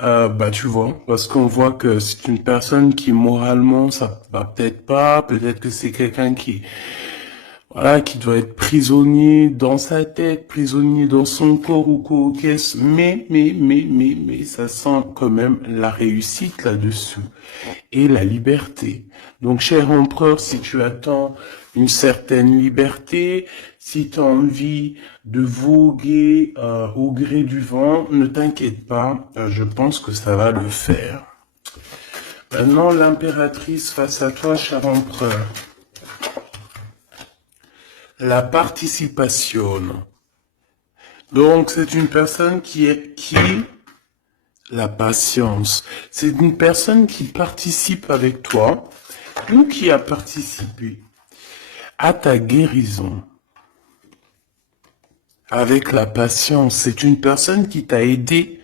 Bah tu vois, parce qu'on voit que c'est une personne qui moralement ça va peut-être pas, peut-être que c'est quelqu'un qui voilà, qui doit être prisonnier dans sa tête, prisonnier dans son corps ou quoi au caisse, mais, ça sent quand même la réussite là-dessus et la liberté. Donc, cher empereur, si tu attends une certaine liberté, si tu as envie de voguer au gré du vent, ne t'inquiète pas, je pense que ça va le faire. Maintenant, l'impératrice face à toi, cher empereur. La participation. Donc, c'est une personne la patience. C'est une personne qui participe avec toi ou qui a participé à ta guérison. Avec la patience, c'est une personne qui t'a aidé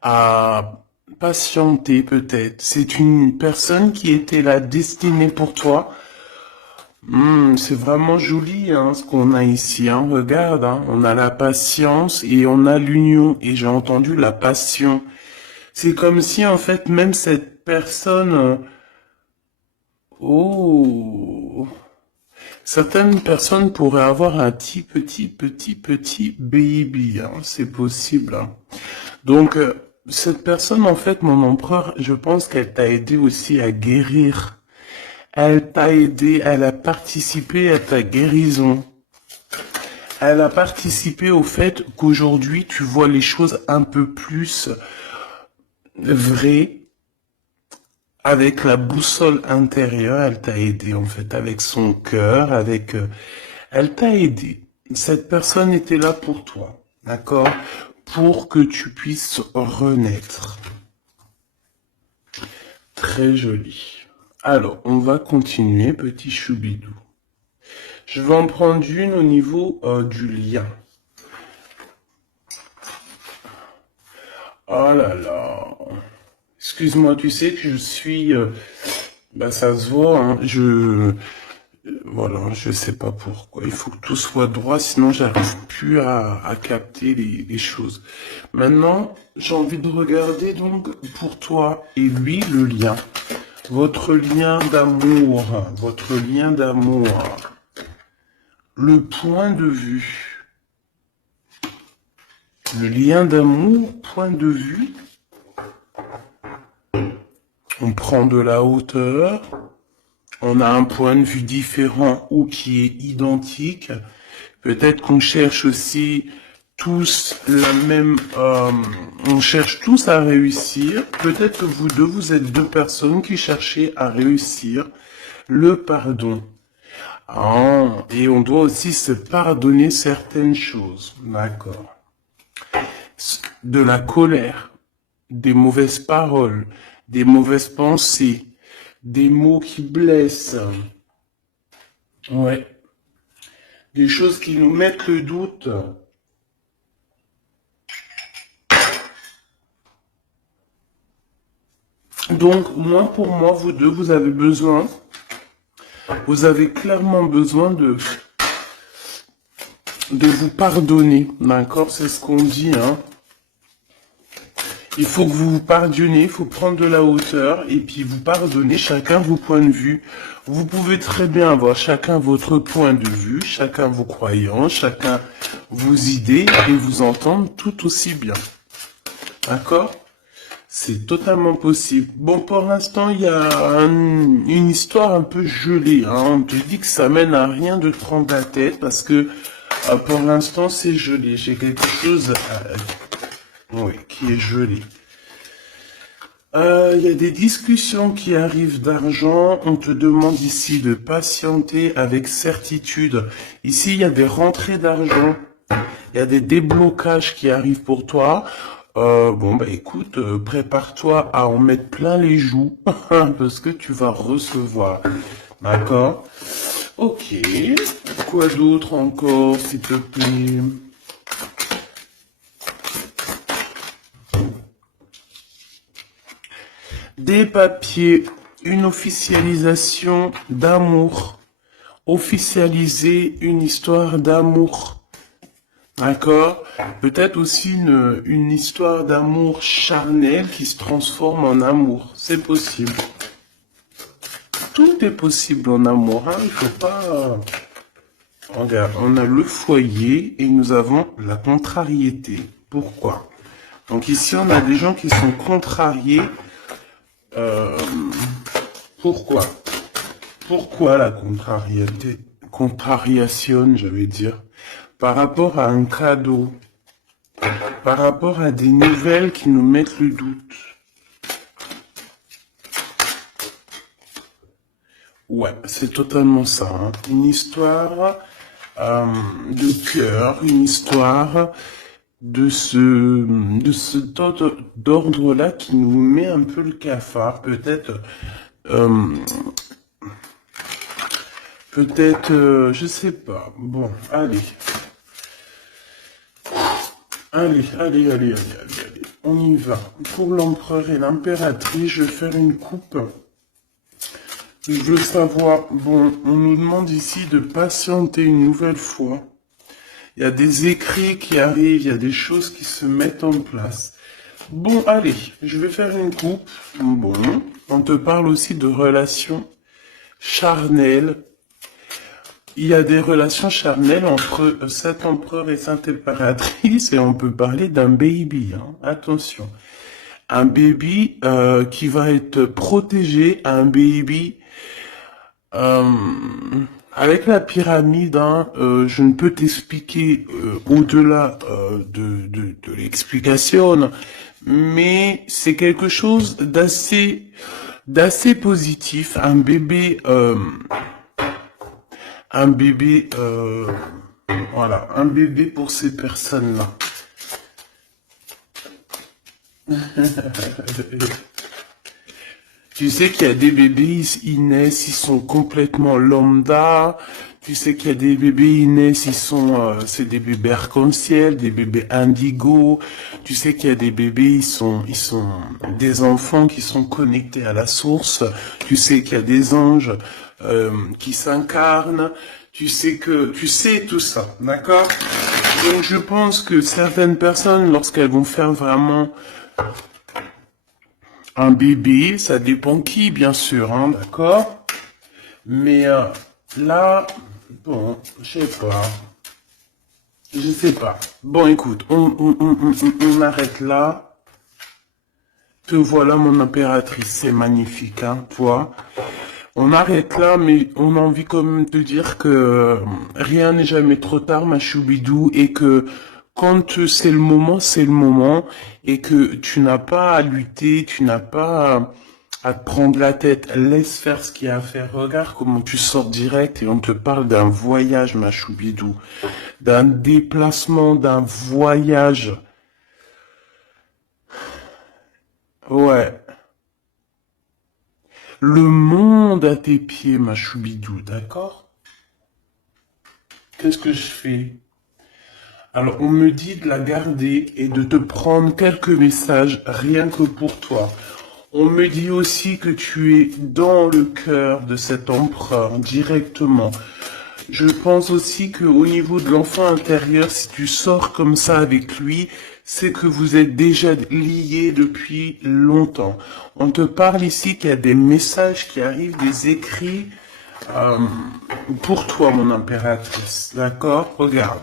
à patienter peut-être. C'est une personne qui était là destinée pour toi. C'est vraiment joli hein, ce qu'on a ici. Hein. Regarde, hein, on a la patience et on a l'union. Et j'ai entendu la passion. C'est comme si en fait même cette personne... oh, certaines personnes pourraient avoir un petit baby. Hein, c'est possible. Hein. Donc cette personne en fait, mon empereur, je pense qu'elle t'a aidé aussi à guérir. Elle t'a aidé, elle a participé à ta guérison. Elle a participé au fait qu'aujourd'hui, tu vois les choses un peu plus vraies. Avec la boussole intérieure, elle t'a aidé en fait, avec son cœur, elle t'a aidé. Cette personne était là pour toi, d'accord? Pour que tu puisses renaître. Très joli. Alors, on va continuer, petit choubidou. Je vais en prendre une au niveau du lien. Oh là là. Excuse-moi, tu sais que je suis... bah ça se voit, hein, voilà, je sais pas pourquoi. Il faut que tout soit droit, sinon j'arrive plus à capter les choses. Maintenant, j'ai envie de regarder donc pour toi et lui le lien. Votre lien d'amour, votre lien d'amour. Le point de vue. Le lien d'amour, point de vue. On prend de la hauteur. On a un point de vue différent ou qui est identique. Peut-être qu'on cherche aussi tous la même... on cherche tous à réussir. Peut-être que vous deux, vous êtes deux personnes qui cherchez à réussir le pardon. Ah, et on doit aussi se pardonner certaines choses. D'accord. De la colère, des mauvaises paroles, des mauvaises pensées, des mots qui blessent. Ouais. Des choses qui nous mettent le doute. Donc, moi, pour moi, vous deux, vous avez clairement besoin de vous pardonner. D'accord? C'est ce qu'on dit, hein. Il faut que vous vous pardonnez, il faut prendre de la hauteur et puis vous pardonnez chacun vos points de vue. Vous pouvez très bien avoir chacun votre point de vue, chacun vos croyances, chacun vos idées et vous entendre tout aussi bien. D'accord? C'est totalement possible. Bon, pour l'instant, il y a une histoire un peu gelée. Hein. On te dit que ça mène à rien de te prendre la tête parce que pour l'instant, c'est gelé. J'ai quelque chose oui, qui est gelé. Il y a des discussions qui arrivent d'argent. On te demande ici de patienter avec certitude. Ici, il y a des rentrées d'argent. Il y a des déblocages qui arrivent pour toi. Bon, bah écoute, prépare-toi à en mettre plein les joues parce que tu vas recevoir. D'accord? Ok. Quoi d'autre encore, s'il te plaît? Des papiers, une officialisation d'amour. Officialiser une histoire d'amour. D'accord? Peut-être aussi une histoire d'amour charnel qui se transforme en amour. C'est possible. Tout est possible en amour, hein. Il faut pas... Regarde, on a le foyer et nous avons la contrariété. Pourquoi? Donc ici, on a des gens qui sont contrariés. Euh, pourquoi? Pourquoi la contrariété? Contrariation, j'allais dire. Par rapport à un cadeau. Par rapport à des nouvelles qui nous mettent le doute. Ouais, c'est totalement ça, hein. Une histoire de cœur, une histoire de ce d'ordre-là qui nous met un peu le cafard. Euh, je sais pas. Bon, allez. Allez. On y va. Pour l'empereur et l'impératrice, je vais faire une coupe. Je veux savoir, bon, on nous demande ici de patienter une nouvelle fois. Il y a des écrits qui arrivent, il y a des choses qui se mettent en place. Bon, allez, je vais faire une coupe. Bon, on te parle aussi de relations charnelles. Il y a des relations charnelles entre cet empereur et cette impératrice et on peut parler d'un baby, hein. Attention. Un baby qui va être protégé, un baby euh, avec la pyramide, hein, je ne peux t'expliquer au-delà de l'explication, mais c'est quelque chose d'assez positif. Un bébé, voilà, un bébé pour ces personnes-là. Tu sais qu'il y a des bébés, ils naissent, ils sont complètement lambda. Tu sais qu'il y a des bébés, ils naissent, c'est des bébés arc-en-ciel, des bébés indigo. Tu sais qu'il y a des bébés, ils sont des enfants qui sont connectés à la source. Tu sais qu'il y a des anges qui s'incarnent. Tu sais tout ça, d'accord? Donc je pense que certaines personnes, lorsqu'elles vont faire vraiment un bébé, ça dépend qui, bien sûr, hein, d'accord? Mais là, bon, je sais pas. Bon, écoute, on arrête là. Te voilà, mon impératrice, c'est magnifique, hein, toi. On arrête là, mais on a envie quand même de dire que rien n'est jamais trop tard, ma choubidou, et que quand c'est le moment, et que tu n'as pas à lutter, tu n'as pas à te prendre la tête. Laisse faire ce qu'il y a à faire. Regarde comment tu sors direct et on te parle d'un voyage, ma choubidou, d'un déplacement, d'un voyage. Ouais. Le monde à tes pieds, ma choubidou, d'accord? Qu'est-ce que je fais? Alors, on me dit de la garder et de te prendre quelques messages rien que pour toi. On me dit aussi que tu es dans le cœur de cet empereur directement. Je pense aussi que au niveau de l'enfant intérieur, si tu sors comme ça avec lui, c'est que vous êtes déjà liés depuis longtemps. On te parle ici qu'il y a des messages qui arrivent, des écrits euh, pour toi, mon impératrice. D'accord? Regarde.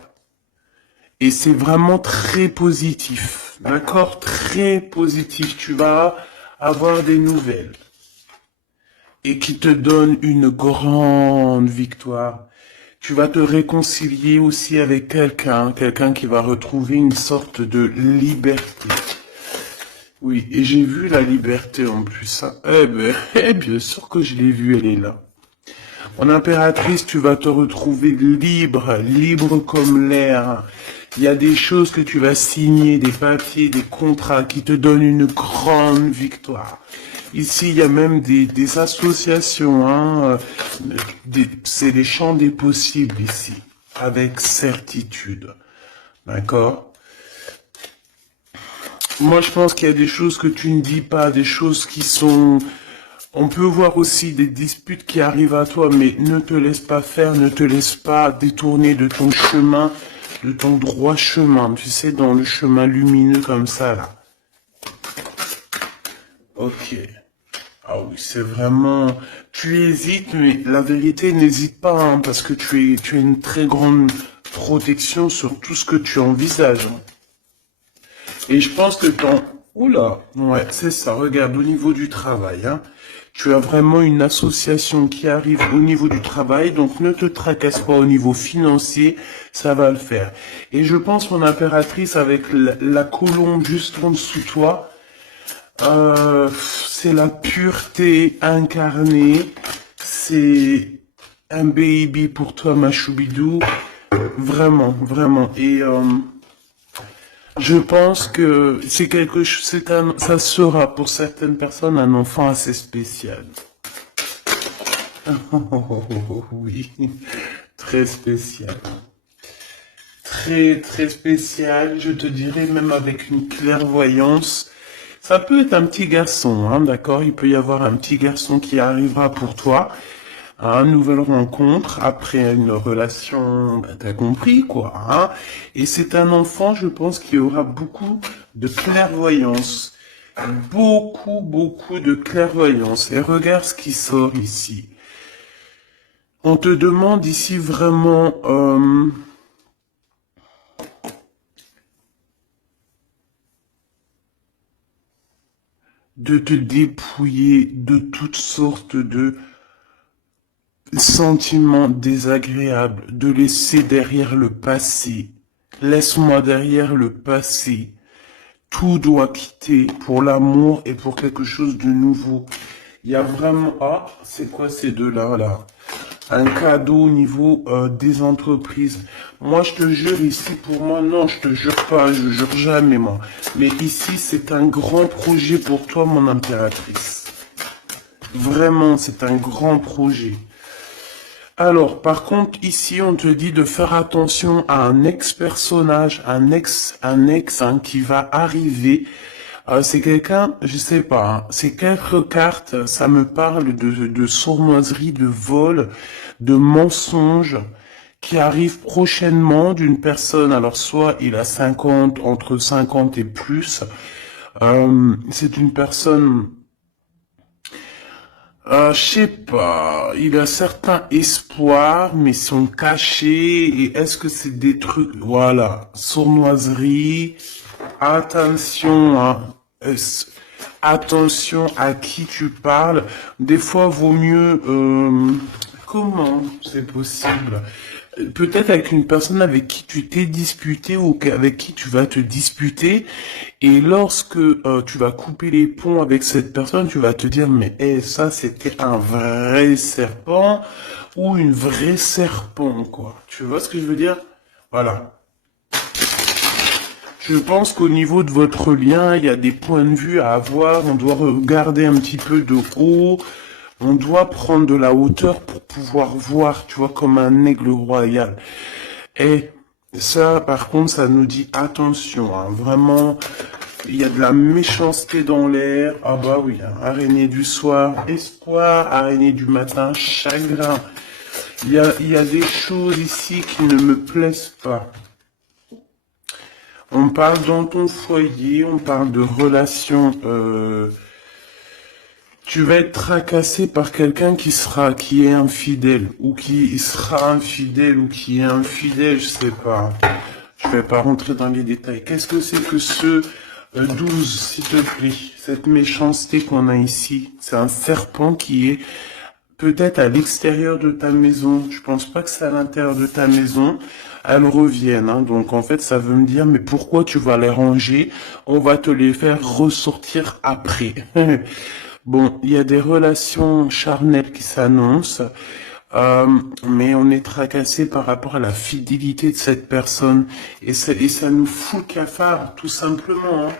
Et c'est vraiment très positif. D'accord? Très positif. Tu vas avoir des nouvelles. Et qui te donnent une grande victoire. Tu vas te réconcilier aussi avec quelqu'un qui va retrouver une sorte de liberté. Oui, et j'ai vu la liberté en plus, hein. Eh ben, bien sûr que je l'ai vue, elle est là. Mon impératrice, tu vas te retrouver libre, libre comme l'air. Il y a des choses que tu vas signer, des papiers, des contrats qui te donnent une grande victoire. Ici, il y a même des associations, hein. C'est les champs des possibles ici, avec certitude. D'accord? Moi, je pense qu'il y a des choses que tu ne dis pas, des choses qui sont... On peut voir aussi des disputes qui arrivent à toi, mais ne te laisse pas faire, ne te laisse pas détourner de ton chemin. de ton droit chemin, tu sais, dans le chemin lumineux comme ça, là. Ok. Ah oui, c'est vraiment... Tu hésites, mais la vérité, n'hésite pas, hein, parce que tu as une très grande protection sur tout ce que tu envisages, hein. Et je pense que ton... Oula, ouais, c'est ça. Regarde, au niveau du travail, hein, tu as vraiment une association qui arrive au niveau du travail, donc ne te tracasse pas au niveau financier, ça va le faire. Et je pense, mon impératrice, avec la colombe juste en dessous de toi, c'est la pureté incarnée, c'est un baby pour toi, ma choubidou, vraiment, vraiment. Et je pense que c'est quelque chose, ça sera pour certaines personnes un enfant assez spécial. Oui, très spécial. Très, très spécial, je te dirais même avec une clairvoyance. Ça peut être un petit garçon, hein, d'accord? Il peut y avoir un petit garçon qui arrivera pour toi à une nouvelle rencontre après une relation, ben, t'as compris quoi, hein? Et c'est un enfant, je pense, qui aura beaucoup de clairvoyance. Beaucoup, beaucoup de clairvoyance. Et regarde ce qui sort ici. On te demande ici vraiment de te dépouiller de toutes sortes de sentiments désagréables, de laisser derrière le passé. Laisse-moi derrière le passé. Tout doit quitter pour l'amour et pour quelque chose de nouveau. Il y a vraiment... Ah, c'est quoi ces deux-là, là? Un cadeau au niveau des entreprises. Moi, je te jure, ici, pour moi, non, je te jure pas, je jure jamais, moi. Mais ici, c'est un grand projet pour toi, mon impératrice. Vraiment, c'est un grand projet. Alors, par contre, ici, on te dit de faire attention à un ex-personnage, un ex hein, qui va arriver. C'est quelqu'un, je sais pas, hein, ces quatre cartes, ça me parle de sournoiserie, de vol, de mensonge qui arrive prochainement d'une personne. Alors, soit il a 50, entre 50 et plus. C'est une personne... je sais pas, il a certains espoirs, mais sont cachés, et est-ce que c'est des trucs, voilà, sournoiserie, attention, hein, attention à qui tu parles, des fois vaut mieux, comment c'est possible? Peut-être avec une personne avec qui tu t'es disputé ou avec qui tu vas te disputer. Et lorsque tu vas couper les ponts avec cette personne, tu vas te dire, mais ça c'était un vrai serpent ou une vraie serpent, quoi. Tu vois ce que je veux dire? Voilà. Je pense qu'au niveau de votre lien, il y a des points de vue à avoir. On doit regarder un petit peu de haut. On doit prendre de la hauteur pour pouvoir voir, tu vois, comme un aigle royal. Et ça, par contre, ça nous dit attention, hein, vraiment, il y a de la méchanceté dans l'air. Ah bah oui, hein, araignée du soir, espoir, araignée du matin, chagrin. Il y a des choses ici qui ne me plaisent pas. On parle dans ton foyer, on parle de relations... tu vas être tracassé par quelqu'un qui est infidèle, ou qui sera infidèle, ou qui est infidèle, je sais pas. Je vais pas rentrer dans les détails. Qu'est-ce que c'est que ce 12, s'il te plaît? Cette méchanceté qu'on a ici, c'est un serpent qui est peut-être à l'extérieur de ta maison. Je pense pas que c'est à l'intérieur de ta maison. Elles reviennent, hein. Donc en fait, ça veut me dire, mais pourquoi tu vas les ranger? On va te les faire ressortir après. Bon, il y a des relations charnelles qui s'annoncent, mais on est tracassé par rapport à la fidélité de cette personne. Et ça nous fout le cafard, tout simplement, hein.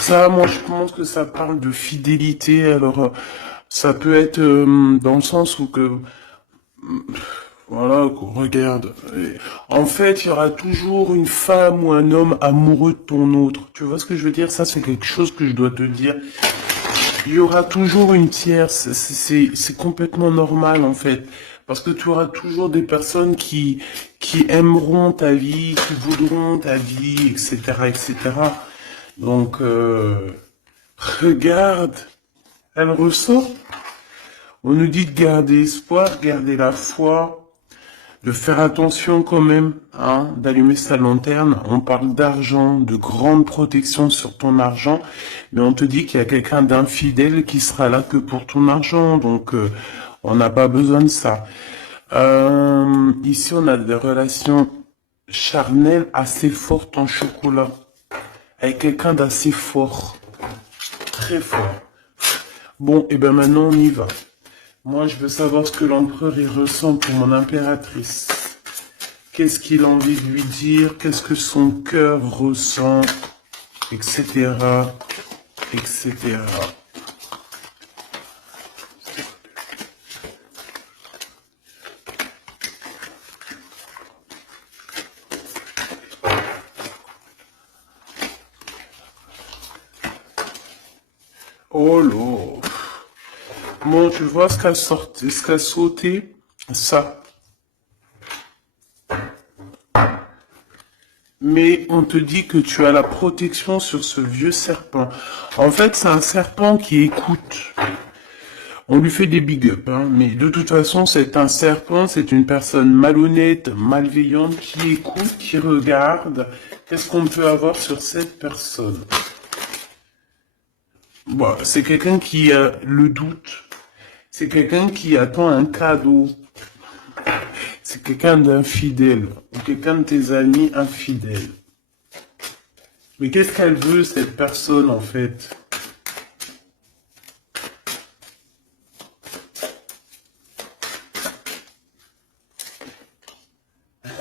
Ça, moi, je pense que ça parle de fidélité. Alors, ça peut être dans le sens où que... Voilà, regarde. En fait, il y aura toujours une femme ou un homme amoureux de ton autre. Tu vois ce que je veux dire? Ça, c'est quelque chose que je dois te dire. Il y aura toujours une tierce. C'est complètement normal, en fait. Parce que tu auras toujours des personnes qui aimeront ta vie, qui voudront ta vie, etc., etc. Donc, regarde, elle ressort. On nous dit de garder espoir, garder la foi, de faire attention quand même, hein, d'allumer sa lanterne. On parle d'argent, de grande protection sur ton argent, mais on te dit qu'il y a quelqu'un d'infidèle qui sera là que pour ton argent, donc on n'a pas besoin de ça. Ici, on a des relations charnelles assez fortes en chocolat, avec quelqu'un d'assez fort, très fort. Bon, et ben maintenant on y va. Moi, je veux savoir ce que l'empereur il ressent pour mon impératrice. Qu'est-ce qu'il a envie de lui dire, qu'est-ce que son cœur ressent, etc., etc. Oh là. Bon, tu vois ce qu'a sorti, ce qu'a sauté, ça. Mais on te dit que tu as la protection sur ce vieux serpent. En fait, c'est un serpent qui écoute. On lui fait des big up, hein, mais de toute façon, c'est un serpent, c'est une personne malhonnête, malveillante, qui écoute, qui regarde. Qu'est-ce qu'on peut avoir sur cette personne? Bon, c'est quelqu'un qui a le doute. C'est quelqu'un qui attend un cadeau. C'est quelqu'un d'infidèle. Ou quelqu'un de tes amis infidèles. Mais qu'est-ce qu'elle veut, cette personne, en fait?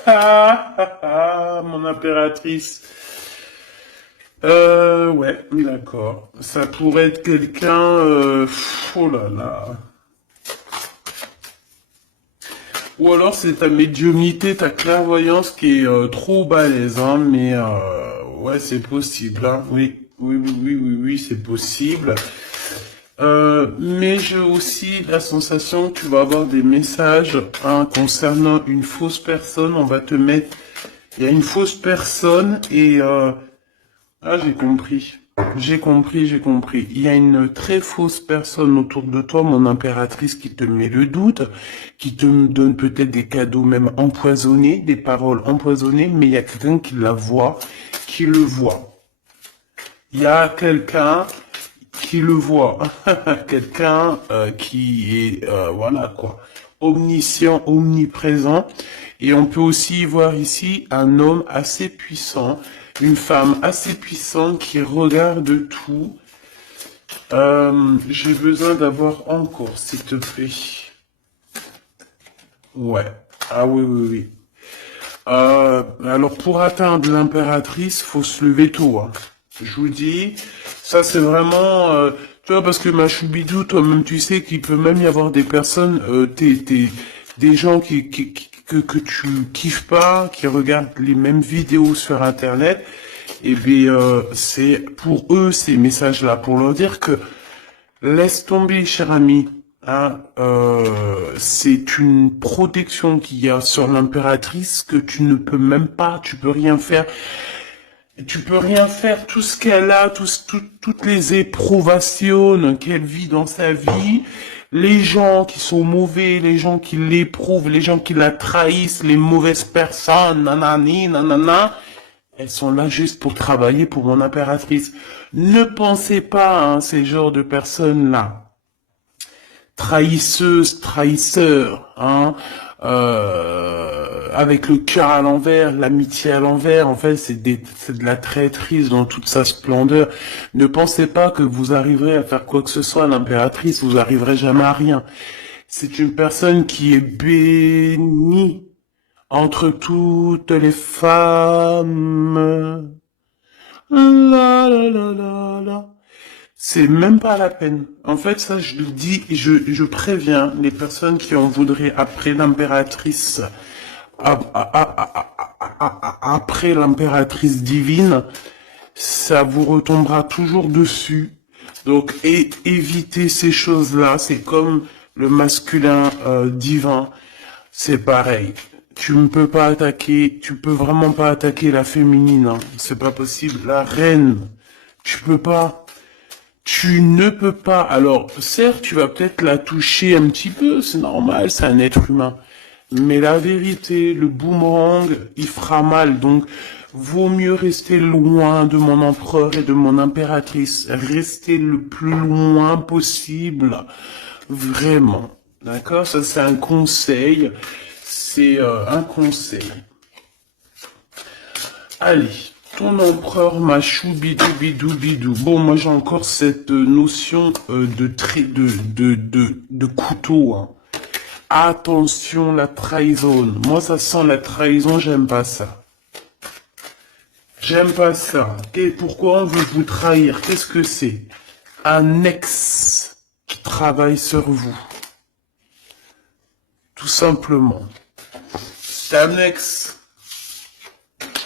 Ah, ah, ah, mon impératrice. Ouais, d'accord. Ça pourrait être quelqu'un... oh là là. Ou alors c'est ta médiumnité, ta clairvoyance qui est trop balèze, hein, mais ouais, c'est possible, hein. Oui, oui, oui, oui, oui, oui, c'est possible. Mais j'ai aussi la sensation que tu vas avoir des messages, hein, concernant une fausse personne. On va te mettre... Il y a une fausse personne et... ah, j'ai compris. J'ai compris, j'ai compris. Il y a une très fausse personne autour de toi, mon impératrice, qui te met le doute, qui te donne peut-être des cadeaux même empoisonnés, des paroles empoisonnées, mais il y a quelqu'un qui la voit, qui le voit. Il y a quelqu'un qui le voit. Quelqu'un qui est, voilà quoi, omniscient, omniprésent. Et on peut aussi voir ici un homme assez puissant, une femme assez puissante qui regarde tout. J'ai besoin d'avoir encore, s'il te plaît. Ouais. Ah oui, oui, oui. Alors pour atteindre l'impératrice, faut se lever tôt, hein. Je vous dis, ça c'est vraiment... tu vois, parce que ma choubidou, toi-même tu sais qu'il peut même y avoir des personnes, des gens que tu kiffes pas, qui regardent les mêmes vidéos sur internet, et bien c'est pour eux ces messages-là, pour leur dire que laisse tomber, cher ami, hein, c'est une protection qu'il y a sur l'impératrice que tu ne peux même pas, tu peux rien faire. Tu peux rien faire, tout ce qu'elle a, toutes les éprouvations qu'elle vit dans sa vie, les gens qui sont mauvais, les gens qui l'éprouvent, les gens qui la trahissent, les mauvaises personnes, nanani, nanana, elles sont là juste pour travailler pour mon impératrice. Ne pensez pas, hein, ces genres de personnes-là, trahisseuses, trahisseurs, hein, avec le cœur à l'envers, l'amitié à l'envers, en fait, c'est de la traîtrise dans toute sa splendeur. Ne pensez pas que vous arriverez à faire quoi que ce soit à l'impératrice, vous arriverez jamais à rien. C'est une personne qui est bénie entre toutes les femmes. La la la la la. C'est même pas la peine. En fait, ça, je le dis, je préviens les personnes qui en voudraient après l'impératrice, après l'impératrice divine, ça vous retombera toujours dessus. Donc, évitez ces choses-là. C'est comme le masculin divin. c'est pareil. Tu ne peux pas attaquer, tu peux vraiment pas attaquer la féminine, hein. C'est pas possible. La reine, tu peux pas. Tu ne peux pas. Alors, certes, tu vas peut-être la toucher un petit peu, c'est normal, c'est un être humain. Mais la vérité, le boomerang, il fera mal. Donc, vaut mieux rester loin de mon empereur et de mon impératrice. Rester le plus loin possible. Vraiment. D'accord? Ça, c'est un conseil. C'est un conseil. Allez. Ton empereur machou bidou bidou bidou. Bon, moi j'ai encore cette notion de couteau, hein. Attention, la trahison. Moi, ça sent la trahison, j'aime pas ça. J'aime pas ça. Et pourquoi on veut vous trahir? Qu'est-ce que c'est? Un ex qui travaille sur vous. Tout simplement. C'est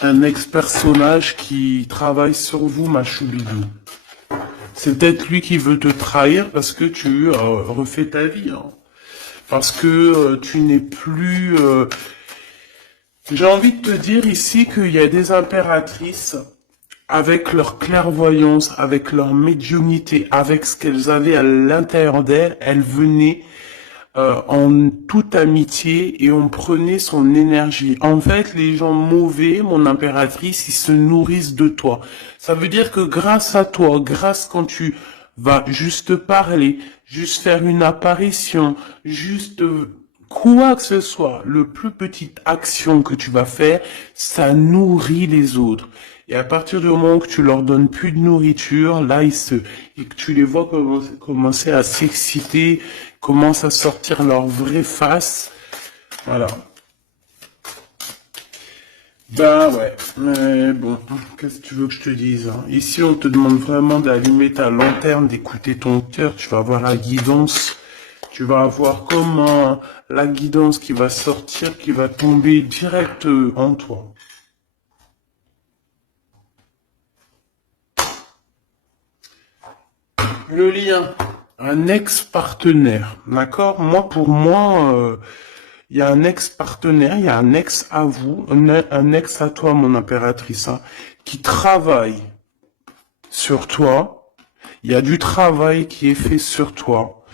un ex-personnage qui travaille sur vous, ma choubidou. C'est peut-être lui qui veut te trahir parce que tu refais ta vie, hein. Parce que tu n'es plus... J'ai envie de te dire ici qu'il y a des impératrices, avec leur clairvoyance, avec leur médiumnité, avec ce qu'elles avaient à l'intérieur d'elles, elles venaient en toute amitié et on prenait son énergie. En fait, les gens mauvais, mon impératrice, ils se nourrissent de toi. Ça veut dire que grâce à toi, grâce quand tu vas juste parler, juste faire une apparition, juste quoi que ce soit, le plus petite action que tu vas faire, ça nourrit les autres. Et à partir du moment que tu leur donnes plus de nourriture, là, et que tu les vois commencer à s'exciter, commencent à sortir leur vraie face. Voilà. Ben ouais, mais bon, qu'est-ce que tu veux que je te dise, hein? Ici, on te demande vraiment d'allumer ta lanterne, d'écouter ton cœur, tu vas avoir la guidance, tu vas avoir comment la guidance qui va sortir, qui va tomber direct en toi. Le lien, un ex-partenaire, d'accord? Moi, pour moi, il y a un ex-partenaire, il y a un ex à vous, un ex à toi, mon impératrice, hein, qui travaille sur toi. Il y a du travail qui est fait sur toi.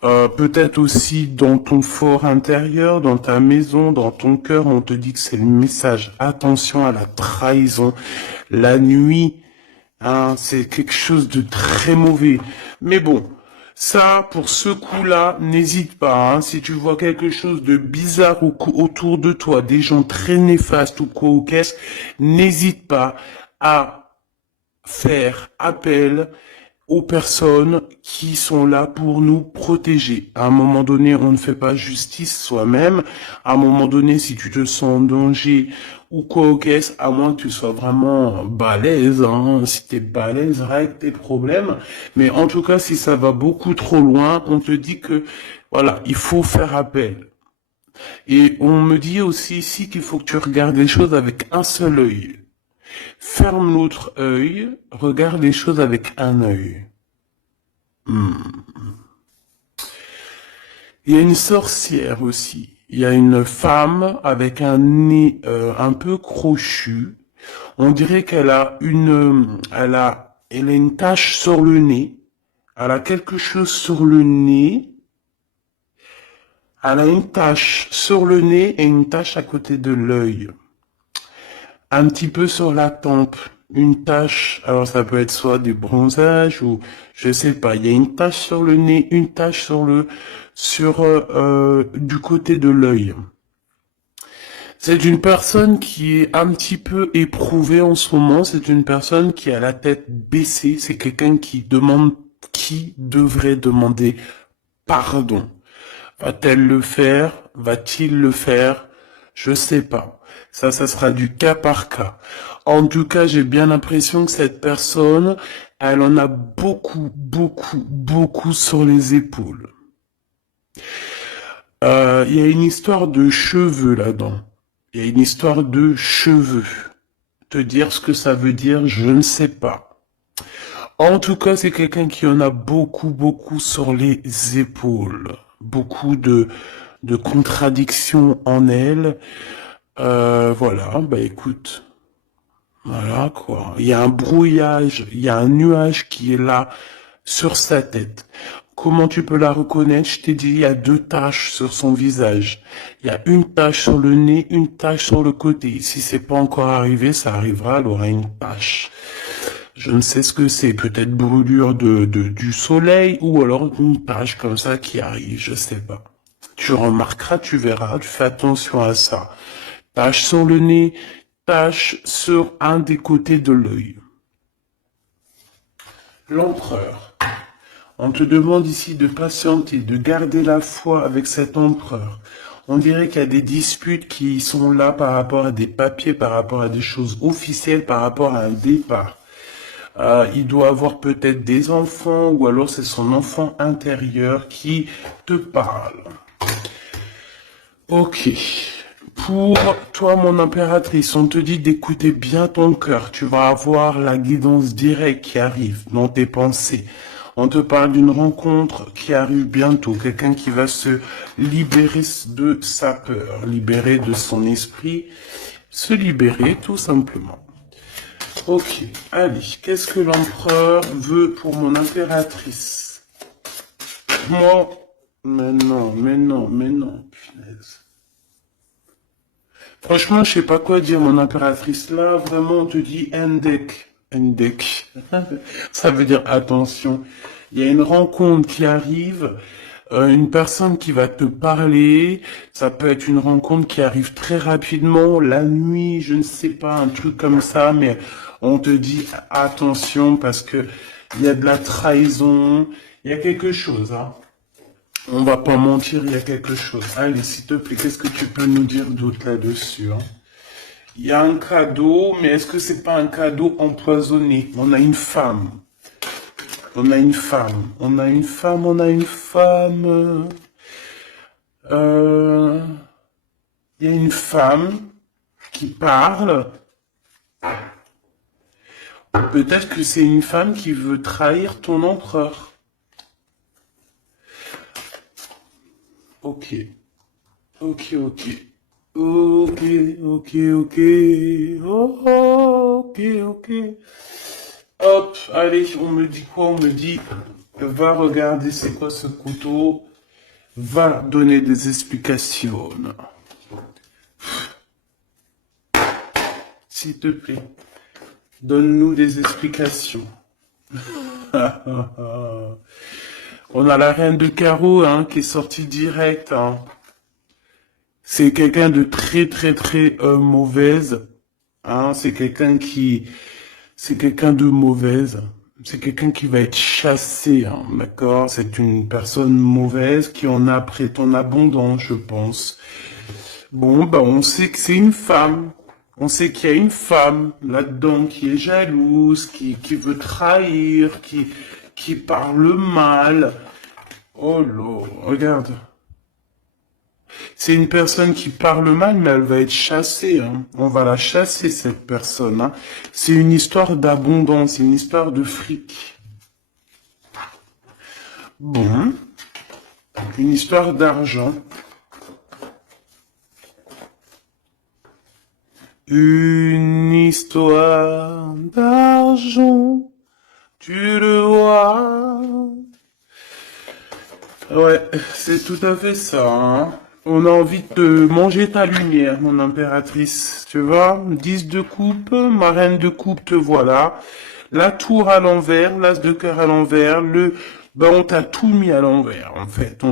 Peut-être aussi dans ton fort intérieur, dans ta maison, dans ton cœur, on te dit que c'est le message. Attention à la trahison. La nuit, hein, c'est quelque chose de très mauvais. Mais bon, ça, pour ce coup-là, n'hésite pas, hein, si tu vois quelque chose de bizarre autour de toi, des gens très néfastes ou quoi ou qu'est-ce, n'hésite pas à faire appel aux personnes qui sont là pour nous protéger. À un moment donné, on ne fait pas justice soi-même. À un moment donné, si tu te sens en danger ou quoi au caisse, à moins que tu sois vraiment balèze, hein, si t'es balèze, règle tes problèmes. Mais en tout cas, si ça va beaucoup trop loin, on te dit que, voilà, il faut faire appel. Et on me dit aussi ici qu'il faut que tu regardes les choses avec un seul œil. Ferme l'autre œil, regarde les choses avec un œil. Il y a une sorcière aussi. Il y a une femme avec un nez un peu crochu. On dirait elle a une tache sur le nez. Elle a quelque chose sur le nez. Elle a une tache sur le nez et une tache à côté de l'œil. Un petit peu sur la tempe, une tache, alors ça peut être soit du bronzage ou je sais pas, il y a une tache sur le nez, une tache du côté de l'œil. C'est une personne qui est un petit peu éprouvée en ce moment, c'est une personne qui a la tête baissée, c'est quelqu'un qui devrait demander pardon. Va-t-elle le faire? Va-t-il le faire? Je sais pas. Ça sera du cas par cas. En tout cas, j'ai bien l'impression que cette personne, elle en a beaucoup, beaucoup, beaucoup sur les épaules. Il y a une histoire de cheveux là-dedans. Il y a une histoire de cheveux. Te dire ce que ça veut dire, je ne sais pas. En tout cas, c'est quelqu'un qui en a beaucoup, beaucoup sur les épaules. Beaucoup de contradiction en elle. Voilà, bah écoute, voilà quoi. Il y a un brouillage, il y a un nuage qui est là sur sa tête. Comment tu peux la reconnaître? Je t'ai dit, il y a 2 taches sur son visage. Il y a une tache sur le nez, une tache sur le côté. Si c'est pas encore arrivé, ça arrivera, elle aura une tache. Je ne sais ce que c'est, peut-être brûlure du soleil ou alors une tache comme ça qui arrive, je sais pas. Tu remarqueras, tu verras, tu fais attention à ça. Tache sur le nez, tache sur un des côtés de l'œil. L'empereur. On te demande ici de patienter, de garder la foi avec cet empereur. On dirait qu'il y a des disputes qui sont là par rapport à des papiers, par rapport à des choses officielles, par rapport à un départ. Il doit avoir peut-être des enfants ou alors c'est son enfant intérieur qui te parle. Ok. Pour toi, mon impératrice, on te dit d'écouter bien ton cœur. Tu vas avoir la guidance directe qui arrive dans tes pensées. On te parle d'une rencontre qui arrive bientôt. Quelqu'un qui va se libérer de sa peur, libérer de son esprit, se libérer tout simplement. Ok, allez, qu'est-ce que l'empereur veut pour mon impératrice? Moi, mais non, punaise. Franchement, je sais pas quoi dire, mon impératrice. Là, vraiment, on te dit Endek. Endek. Ça veut dire attention. Il y a une rencontre qui arrive, une personne qui va te parler. Ça peut être une rencontre qui arrive très rapidement, la nuit, je ne sais pas, un truc comme ça, mais on te dit attention parce que il y a de la trahison, il y a quelque chose, hein. On va pas mentir, il y a quelque chose. Allez, s'il te plaît, qu'est-ce que tu peux nous dire d'autre là-dessus, hein? Il y a un cadeau, mais est-ce que c'est pas un cadeau empoisonné? On a une femme. On a une femme. On a une femme, on a une femme. Il y a une femme qui parle. Peut-être que c'est une femme qui veut trahir ton empereur. Ok. Ok, ok. Ok, ok, ok. Oh, ok, ok. Hop, allez, on me dit quoi? On me dit, va regarder c'est quoi ce couteau. Va donner des explications. S'il te plaît, donne-nous des explications. On a la reine de carreau, hein, qui est sortie direct, hein. C'est quelqu'un de très très très mauvaise, hein. C'est quelqu'un de mauvaise. C'est quelqu'un qui va être chassé, hein, d'accord? C'est une personne mauvaise qui en a après ton abondance, je pense. Bon, bah on sait que c'est une femme. On sait qu'il y a une femme là-dedans qui est jalouse, qui veut trahir, qui parle mal. Oh là, regarde. C'est une personne qui parle mal, mais elle va être chassée, hein. On va la chasser, cette personne, hein. C'est une histoire d'abondance, une histoire de fric. Bon. Une histoire d'argent. Une histoire d'argent. Tu le vois. Ouais, c'est tout à fait ça, hein. On a envie de manger ta lumière, mon impératrice. Tu vois, 10 de coupe, ma reine de coupe, te voilà. La tour à l'envers, l'as de cœur à l'envers, on t'a tout mis à l'envers, en fait.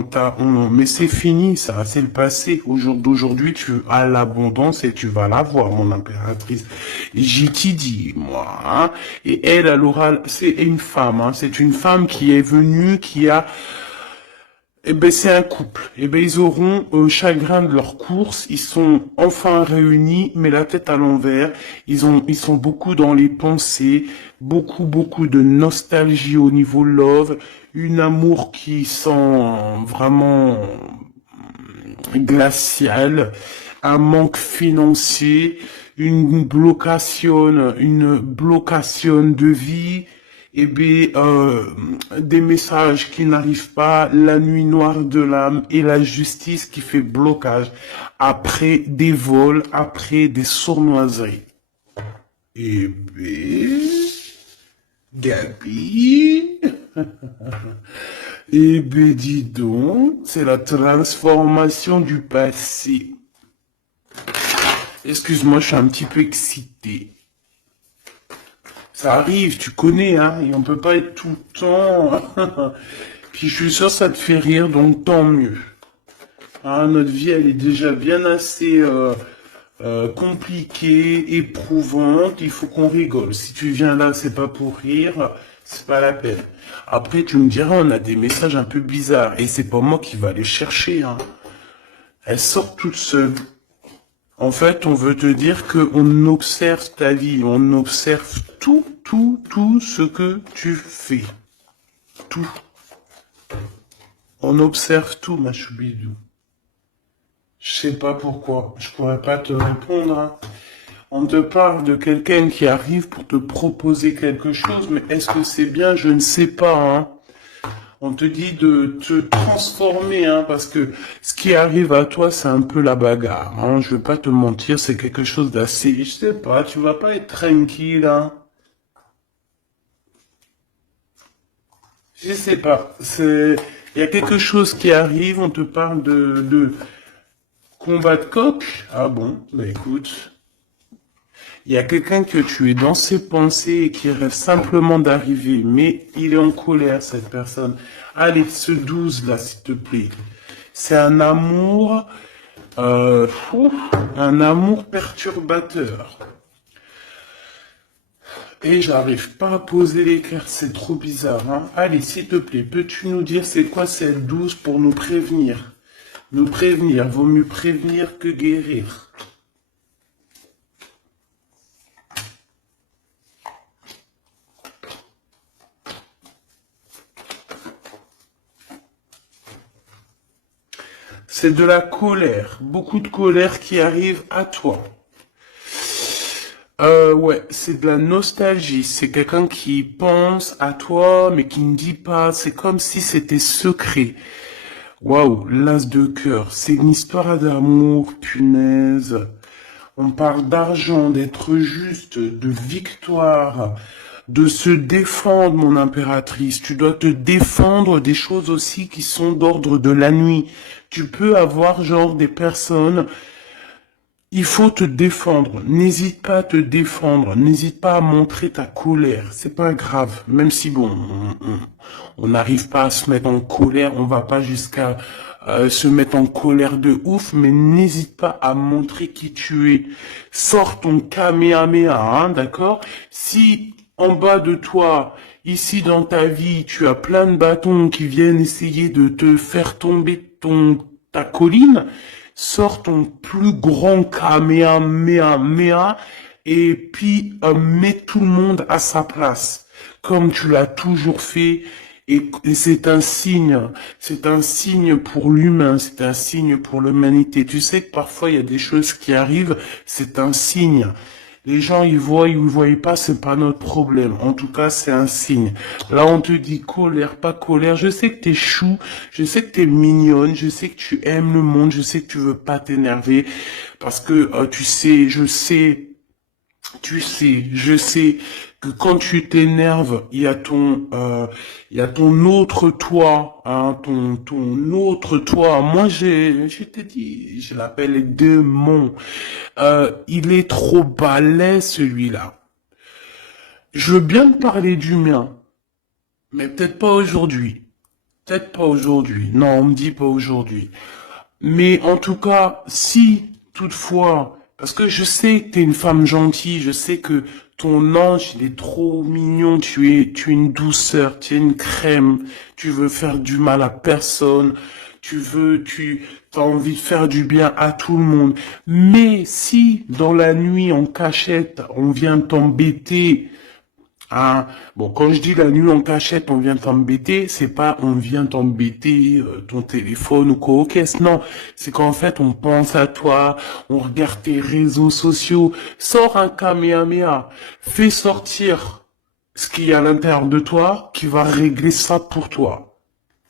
Mais c'est fini, ça, c'est le passé. D'aujourd'hui, tu as l'abondance et tu vas l'avoir, mon impératrice. J'y t'y dis, moi, hein. Et elle aura, c'est une femme, hein. C'est une femme qui est venue, qui a, eh ben, c'est un couple. Eh ben, ils auront chagrin de leur course. Ils sont enfin réunis, mais la tête à l'envers. Ils sont beaucoup dans les pensées, beaucoup de nostalgie au niveau love, une amour qui sent vraiment glacial, un manque financier, une blocation de vie. et bien, des messages qui n'arrivent pas, la nuit noire de l'âme et la justice qui fait blocage après des vols, après des sournoiseries. Et bien, Gabi, eh bien, dis donc, c'est la transformation du passé. Excuse-moi, je suis un petit peu excité. Ça arrive, tu connais, hein, et on peut pas être tout le temps. Puis je suis sûr que ça te fait rire, donc tant mieux. Hein, notre vie, elle est déjà bien assez compliquée, éprouvante. Il faut qu'on rigole. Si tu viens là, c'est pas pour rire, c'est pas la peine. Après, tu me diras, on a des messages un peu bizarres, et c'est pas moi qui va les chercher. Hein. Elles sortent toutes seules. En fait, on veut te dire qu'on observe ta vie, on observe tout ce que tu fais. Tout. On observe tout, ma choubidou. Je sais pas pourquoi, je pourrais pas te répondre. Hein. On te parle de quelqu'un qui arrive pour te proposer quelque chose, mais est-ce que c'est bien? Je ne sais pas. Hein. On te dit de te transformer, hein, parce que ce qui arrive à toi, c'est un peu la bagarre. Hein. Je vais pas te mentir, c'est quelque chose d'assez... Je sais pas, tu vas pas être tranquille. Hein. Je sais pas. Il y a quelque chose qui arrive, on te parle de combat de coq. Ah bon, bah écoute. Il y a quelqu'un que tu es dans ses pensées et qui rêve simplement d'arriver, mais il est en colère, cette personne. Allez, ce 12 là, s'il te plaît. C'est un amour perturbateur. Et j'arrive pas à poser les cartes, c'est trop bizarre. Hein. Allez, s'il te plaît, peux-tu nous dire c'est quoi cette 12 pour nous prévenir? Nous prévenir, vaut mieux prévenir que guérir. C'est de la colère, beaucoup de colère qui arrive à toi. Ouais, c'est de la nostalgie. C'est quelqu'un qui pense à toi, mais qui ne dit pas. C'est comme si c'était secret. Waouh, l'as de cœur. C'est une histoire d'amour, punaise. On parle d'argent, d'être juste, de victoire, de se défendre, mon impératrice. Tu dois te défendre des choses aussi qui sont d'ordre de la nuit. Tu peux avoir genre des personnes. Il faut te défendre. N'hésite pas à te défendre. N'hésite pas à montrer ta colère. C'est pas grave. Même si bon, on n'arrive pas à se mettre en colère, on va pas jusqu'à se mettre en colère de ouf, mais n'hésite pas à montrer qui tu es. Sors ton Kamehameha, hein, d'accord? Si en bas de toi, ici dans ta vie, tu as plein de bâtons qui viennent essayer de te faire tomber ta colline, sors ton plus grand Kamehameha et puis mets tout le monde à sa place, comme tu l'as toujours fait. Et c'est un signe pour l'humain, c'est un signe pour l'humanité. Tu sais que parfois il y a des choses qui arrivent, c'est un signe. Les gens, ils voient ou ils voient pas, c'est pas notre problème. En tout cas, c'est un signe. Là, on te dit colère, pas colère. Je sais que t'es chou, je sais que t'es mignonne, je sais que tu aimes le monde, je sais que tu veux pas t'énerver. Parce que, tu sais, je sais que quand tu t'énerves, il y a ton autre toi, hein, ton autre toi. Moi, je t'ai dit, je l'appelle démon. Il est trop balai, celui-là. Je veux bien te parler du mien, mais peut-être pas aujourd'hui. Peut-être pas aujourd'hui. Non, on me dit pas aujourd'hui. Mais en tout cas, si toutefois, parce que je sais que t'es une femme gentille, je sais que ton ange, il est trop mignon, tu es une douceur, tu es une crème, tu veux faire du mal à personne, tu as envie de faire du bien à tout le monde. Mais si, dans la nuit, en cachette, on vient t'embêter, ah, bon, quand je dis la nuit en cachette, on vient t'embêter, c'est pas on vient t'embêter ton téléphone ou quoi aux caisses, non. C'est qu'en fait, on pense à toi, on regarde tes réseaux sociaux, sors un Kamehameha, fais sortir ce qu'il y a à l'intérieur de toi qui va régler ça pour toi.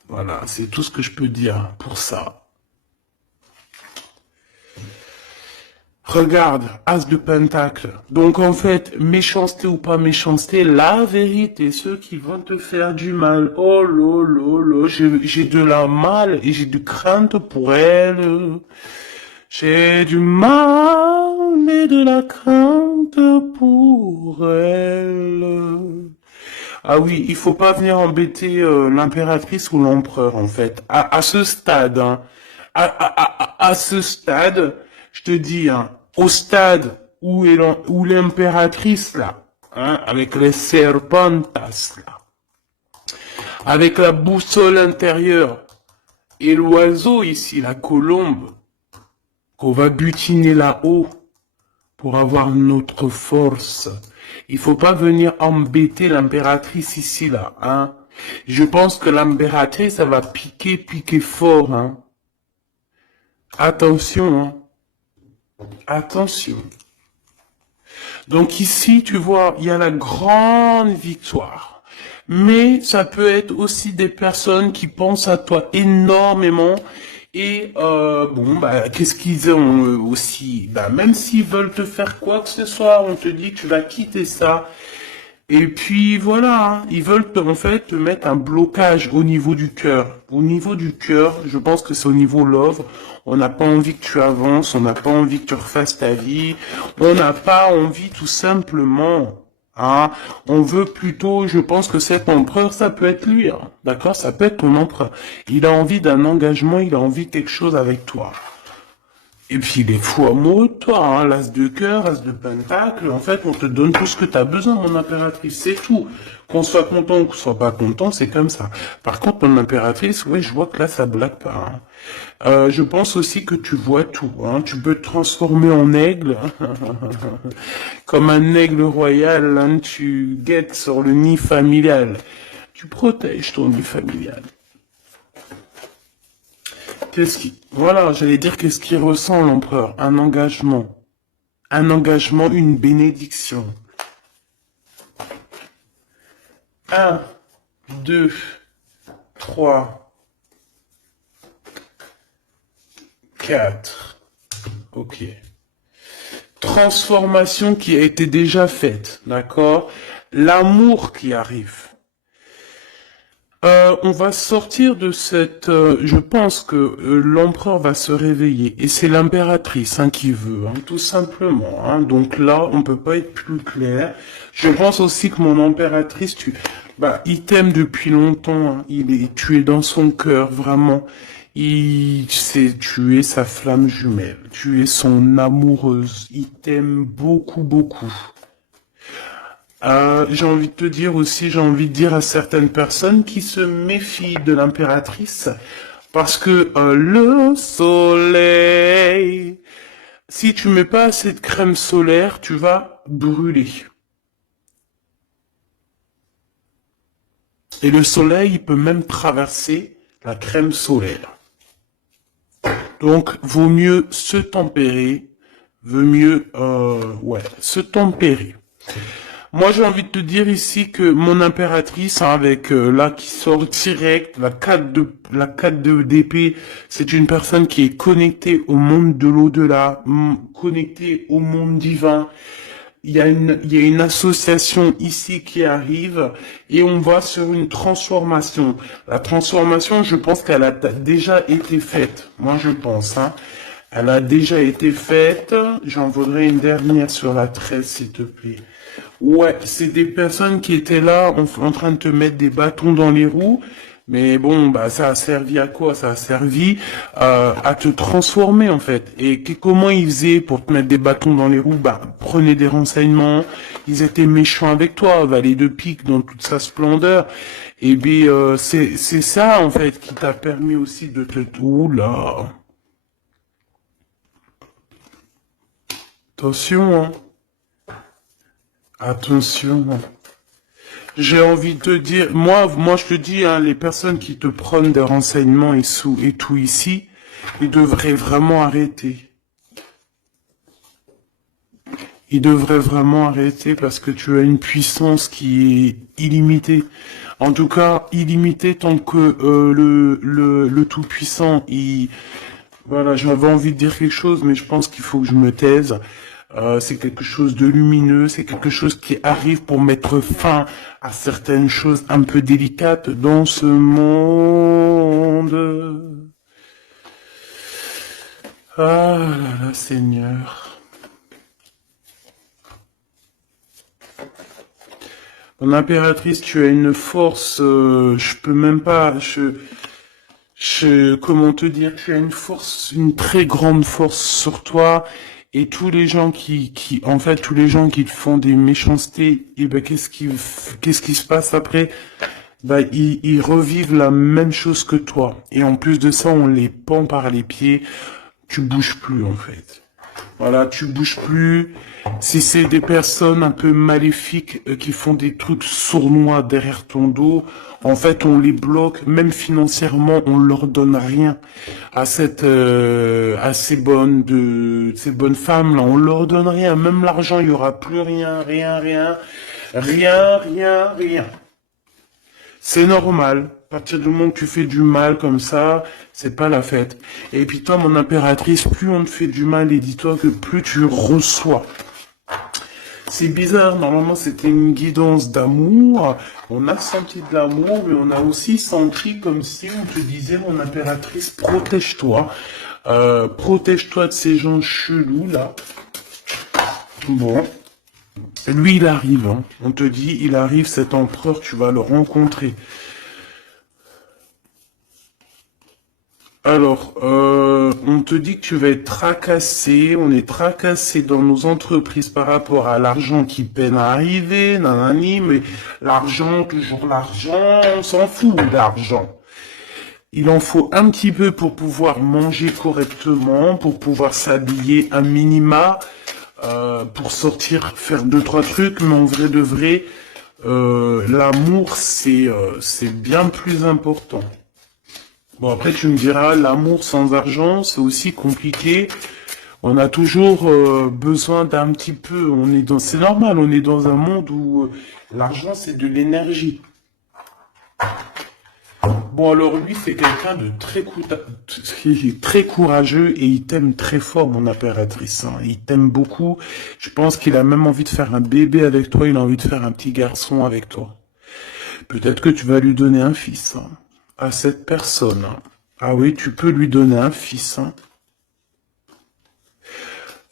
Voilà, c'est tout ce que je peux dire pour ça. Regarde, As de Pentacle. Donc en fait, méchanceté ou pas méchanceté, la vérité, ceux qui vont te faire du mal, oh lolo, j'ai de la mal et j'ai de crainte pour elle. J'ai du mal et de la crainte pour elle. Ah oui, il faut pas venir embêter l'impératrice ou l'empereur en fait. À ce stade, hein, à ce stade, je te dis, hein, au stade où l'impératrice là, hein, avec les serpentas là, avec la boussole intérieure et l'oiseau ici, la colombe, qu'on va butiner là-haut pour avoir notre force. Il faut pas venir embêter l'impératrice ici là, hein. Je pense que l'impératrice, ça va piquer fort, hein. Attention, hein. Attention. Donc ici, tu vois, il y a la grande victoire. Mais ça peut être aussi des personnes qui pensent à toi énormément. Et bon, bah, qu'est-ce qu'ils ont aussi? Bah, même s'ils veulent te faire quoi que ce soit, on te dit que tu vas quitter ça. Et puis voilà, hein, ils veulent en fait te mettre un blocage au niveau du cœur. Au niveau du cœur, je pense que c'est au niveau love. On n'a pas envie que tu avances, on n'a pas envie que tu refasses ta vie, on n'a pas envie tout simplement. Hein. On veut plutôt, je pense que cet empereur, ça peut être lui, hein, d'accord? Ça peut être ton empereur. Il a envie d'un engagement, il a envie de quelque chose avec toi. Et puis il est fou amoureux de toi, hein, l'as de cœur, as de pentacle, en fait on te donne tout ce que tu as besoin, mon impératrice, c'est tout. Qu'on soit content ou qu'on soit pas content, c'est comme ça. Par contre, mon impératrice, ouais, je vois que là ça blague pas. Hein. Je pense aussi que tu vois tout, hein. Tu peux te transformer en aigle, comme un aigle royal, hein, tu guettes sur le nid familial. Tu protèges ton nid familial. Voilà, j'allais dire qu'est-ce qu'il ressent l'empereur? Un engagement, une bénédiction. 1, 2, 3, 4. Ok. Transformation qui a été déjà faite, d'accord? L'amour qui arrive. On va sortir de cette... je pense que l'empereur va se réveiller. Et c'est l'impératrice hein, qui veut, hein, tout simplement. Hein. Donc là, on peut pas être plus clair. Je pense aussi que mon impératrice, il t'aime depuis longtemps. Hein. Tu es dans son cœur, vraiment. Tu es sa flamme jumelle. Tu es son amoureuse. Il t'aime beaucoup, beaucoup. J'ai envie de te dire aussi, j'ai envie de dire à certaines personnes qui se méfient de l'impératrice, parce que le soleil, si tu mets pas assez de crème solaire, tu vas brûler. Et le soleil, il peut même traverser la crème solaire. Donc, vaut mieux se tempérer, se tempérer. Moi, j'ai envie de te dire ici que mon impératrice, hein, avec là qui sort direct, la 4 de d'épée, c'est une personne qui est connectée au monde de l'au-delà, connectée au monde divin. Il y a une association ici qui arrive et on va sur une transformation. La transformation, je pense qu'elle a déjà été faite. Moi, je pense, hein. Elle a déjà été faite. J'en voudrais une dernière sur la 13, s'il te plaît. Ouais, c'est des personnes qui étaient là en train de te mettre des bâtons dans les roues. Mais bon, bah ça a servi à quoi? Ça a servi à te transformer en fait. Et comment ils faisaient pour te mettre des bâtons dans les roues? Bah prenez des renseignements. Ils étaient méchants avec toi, valet de pique dans toute sa splendeur. Et puis c'est ça en fait qui t'a permis aussi de te... Oula. Attention, hein. Attention. J'ai envie de te dire, moi je te dis, hein, les personnes qui te prennent des renseignements et tout ici, ils devraient vraiment arrêter. Il devrait vraiment arrêter parce que tu as une puissance qui est illimitée. En tout cas, illimitée tant que le Tout-Puissant, voilà, j'avais envie de dire quelque chose, mais je pense qu'il faut que je me taise. C'est quelque chose de lumineux, c'est quelque chose qui arrive pour mettre fin à certaines choses un peu délicates dans ce monde. Ah là là, Seigneur. Mon impératrice, tu as une force, je peux même pas, comment te dire, tu as une force, une très grande force sur toi, et tous les gens en fait, tous les gens qui te font des méchancetés, et ben, qu'est-ce qui se passe après? Bah, ils revivent la même chose que toi. Et en plus de ça, on les pend par les pieds. Tu bouges plus, en fait. Voilà, tu bouges plus. Si c'est des personnes un peu maléfiques qui font des trucs sournois derrière ton dos, en fait, on les bloque, même financièrement, on leur donne rien à à ces bonnes femmes là, on leur donne rien, même l'argent, il y aura plus rien, rien. C'est normal. À partir du moment que tu fais du mal comme ça, c'est pas la fête. Et puis toi, mon impératrice, plus on te fait du mal, et dis-toi que plus tu reçois. C'est bizarre, normalement c'était une guidance d'amour. On a senti de l'amour, mais on a aussi senti comme si on te disait, mon impératrice, protège-toi. Protège-toi de ces gens chelous là. Bon. Lui, il arrive. Hein. On te dit, il arrive, cet empereur, tu vas le rencontrer. Alors, on te dit que tu vas être tracassé, on est tracassé dans nos entreprises par rapport à l'argent qui peine à arriver, nanani, mais l'argent, toujours l'argent, on s'en fout d'argent. Il en faut un petit peu pour pouvoir manger correctement, pour pouvoir s'habiller un minima, pour sortir, faire deux, trois trucs, mais en vrai de vrai, l'amour, c'est bien plus important. Bon, après, tu me diras, l'amour sans argent, c'est aussi compliqué. On a toujours besoin d'un petit peu. C'est normal, on est dans un monde où l'argent, c'est de l'énergie. Bon, alors lui, c'est quelqu'un de très courageux et il t'aime très fort, mon impératrice. Hein. Il t'aime beaucoup. Je pense qu'il a même envie de faire un bébé avec toi. Il a envie de faire un petit garçon avec toi. Peut-être que tu vas lui donner un fils. Hein. À cette personne. Ah oui, tu peux lui donner un fils. Hein.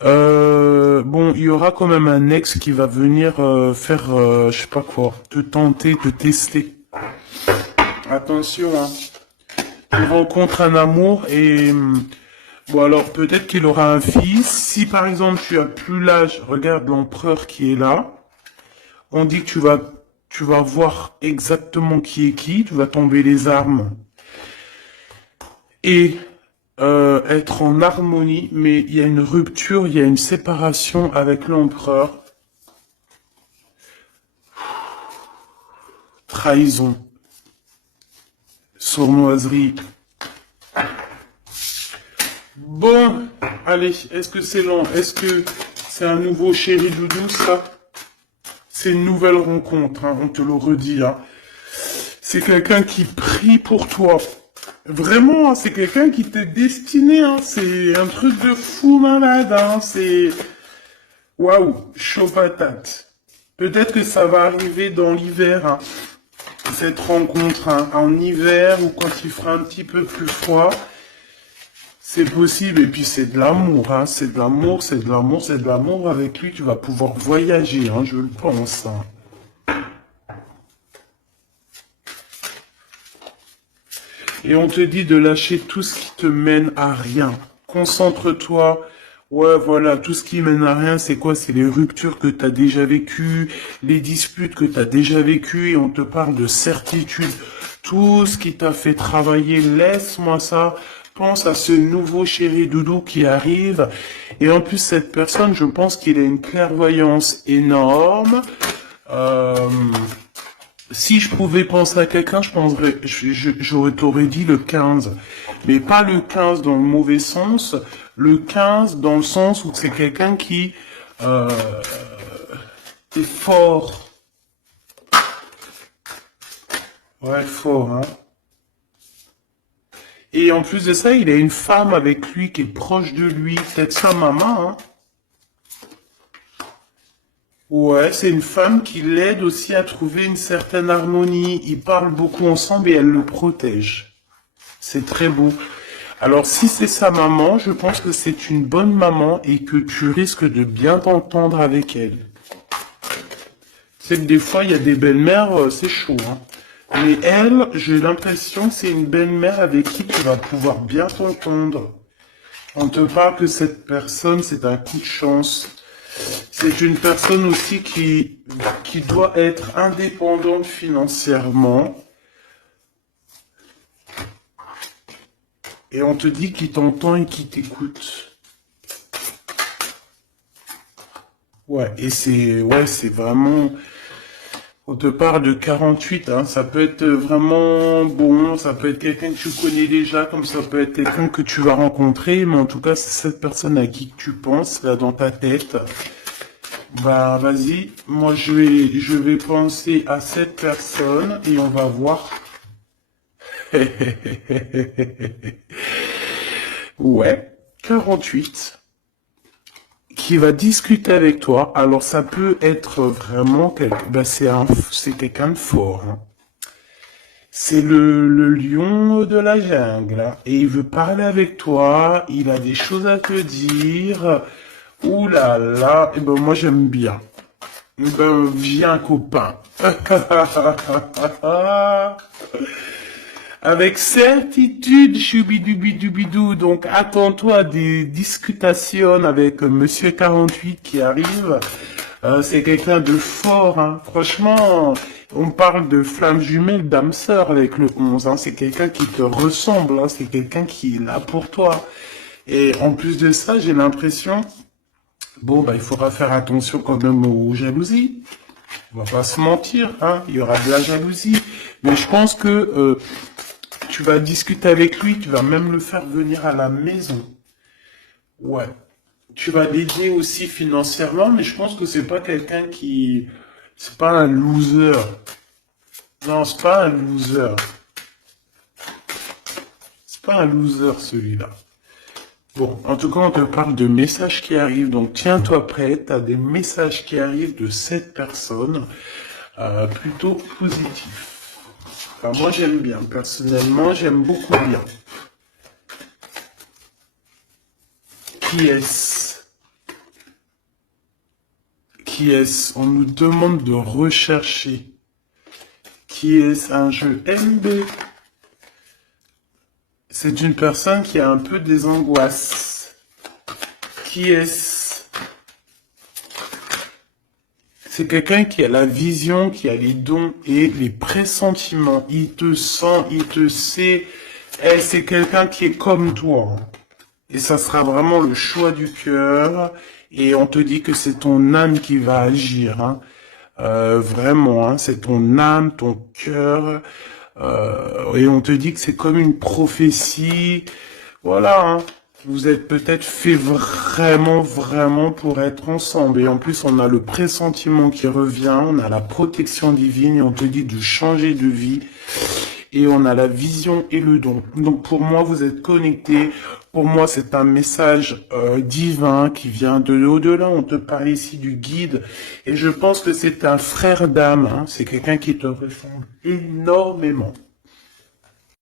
Bon, il y aura quand même un ex qui va venir faire, je sais pas quoi, te tenter, te tester. Attention, hein. Tu rencontres un amour et bon alors peut-être qu'il aura un fils. Si par exemple tu as plus l'âge, regarde l'empereur qui est là. On dit que tu vas voir exactement qui est qui, tu vas tomber les armes et être en harmonie, mais il y a une rupture, il y a une séparation avec l'empereur. Trahison, sournoiserie. Bon, allez, est-ce que c'est long? Est-ce que c'est un nouveau chéri doudou, ça? C'est une nouvelle rencontre, hein, on te le redit. Hein. C'est quelqu'un qui prie pour toi. Vraiment, hein, c'est quelqu'un qui t'est destiné. Hein. C'est un truc de fou malade. Hein. C'est... Waouh, chaud patate. Peut-être que ça va arriver dans l'hiver, hein, cette rencontre, hein, en hiver ou quand il fera un petit peu plus froid. C'est possible, et puis c'est de l'amour, hein, c'est de l'amour, c'est de l'amour, c'est de l'amour. Avec lui, tu vas pouvoir voyager, hein, je le pense. Hein. Et on te dit de lâcher tout ce qui te mène à rien. Concentre-toi. Ouais, voilà, tout ce qui mène à rien, c'est quoi? C'est les ruptures que tu as déjà vécues, les disputes que tu as déjà vécues, et on te parle de certitude. Tout ce qui t'a fait travailler, laisse-moi ça. Pense à ce nouveau chéri doudou qui arrive. Et en plus, cette personne, je pense qu'il a une clairvoyance énorme. Si je pouvais penser à quelqu'un, je penserais, j'aurais t'aurais dit le 15. Mais pas le 15 dans le mauvais sens, le 15 dans le sens où c'est quelqu'un qui Euh, T'es fort. Ouais, fort, hein. Et en plus de ça, il a une femme avec lui qui est proche de lui. Peut-être sa maman, hein. Ouais, c'est une femme qui l'aide aussi à trouver une certaine harmonie. Ils parlent beaucoup ensemble et elle le protège. C'est très beau. Alors, si c'est sa maman, je pense que c'est une bonne maman et que tu risques de bien t'entendre avec elle. C'est que des fois, il y a des belles-mères, c'est chaud, hein. Mais elle, j'ai l'impression que c'est une belle-mère avec qui tu vas pouvoir bien t'entendre. On te parle que cette personne, c'est un coup de chance. C'est une personne aussi qui doit être indépendante financièrement. Et on te dit qu'il t'entend et qu'il t'écoute. Ouais, c'est vraiment, on te parle de 48, hein, ça peut être vraiment bon, ça peut être quelqu'un que tu connais déjà, comme ça peut être quelqu'un que tu vas rencontrer, mais en tout cas, c'est cette personne à qui tu penses, là, dans ta tête. Bah, vas-y, moi, je vais penser à cette personne et on va voir. Ouais, 48. Qui va discuter avec toi. Alors ça peut être vraiment c'est quelqu'un de fort, hein. C'est le lion de la jungle, hein. Et il veut parler avec toi. Il a des choses à te dire. Ouh là là. Et ben moi j'aime bien. Eh ben viens copain. Avec certitude, choubidoubidoubidou. Donc, attends-toi à des discutations avec Monsieur 48 qui arrive. C'est quelqu'un de fort, hein. Franchement, on parle de flamme jumelle, d'âme sœur avec le 11, hein. C'est quelqu'un qui te ressemble, hein. C'est quelqu'un qui est là pour toi. Et en plus de ça, j'ai l'impression, bon, bah, il faudra faire attention quand même aux jalousies. On va pas se mentir, hein. Il y aura de la jalousie. Mais je pense que, tu vas discuter avec lui, tu vas même le faire venir à la maison. Ouais. Tu vas l'aider aussi financièrement, mais je pense que c'est pas quelqu'un qui... C'est pas un loser. Non, c'est pas un loser. C'est pas un loser celui-là. Bon, en tout cas, on te parle de messages qui arrivent, donc tiens-toi prêt, t'as des messages qui arrivent de cette personne, plutôt positifs. Enfin, moi j'aime bien, personnellement, j'aime beaucoup bien. Qui est-ce? Qui est-ce? On nous demande de rechercher. Qui est-ce? Un jeu MB. C'est une personne qui a un peu des angoisses. Qui est-ce? C'est quelqu'un qui a la vision, qui a les dons et les pressentiments. Il te sent, il te sait. Et c'est quelqu'un qui est comme toi. Et ça sera vraiment le choix du cœur. Et on te dit que c'est ton âme qui va agir, hein. Vraiment, hein, c'est ton âme, ton cœur. Et on te dit que c'est comme une prophétie. Voilà, hein. Vous êtes peut-être fait vraiment, vraiment pour être ensemble. Et en plus, on a le pressentiment qui revient, on a la protection divine et on te dit de changer de vie. Et on a la vision et le don. Donc pour moi, vous êtes connectés. Pour moi, c'est un message divin qui vient de l'au-delà. On te parle ici du guide. Et je pense que c'est un frère d'âme, hein. C'est quelqu'un qui te ressemble énormément.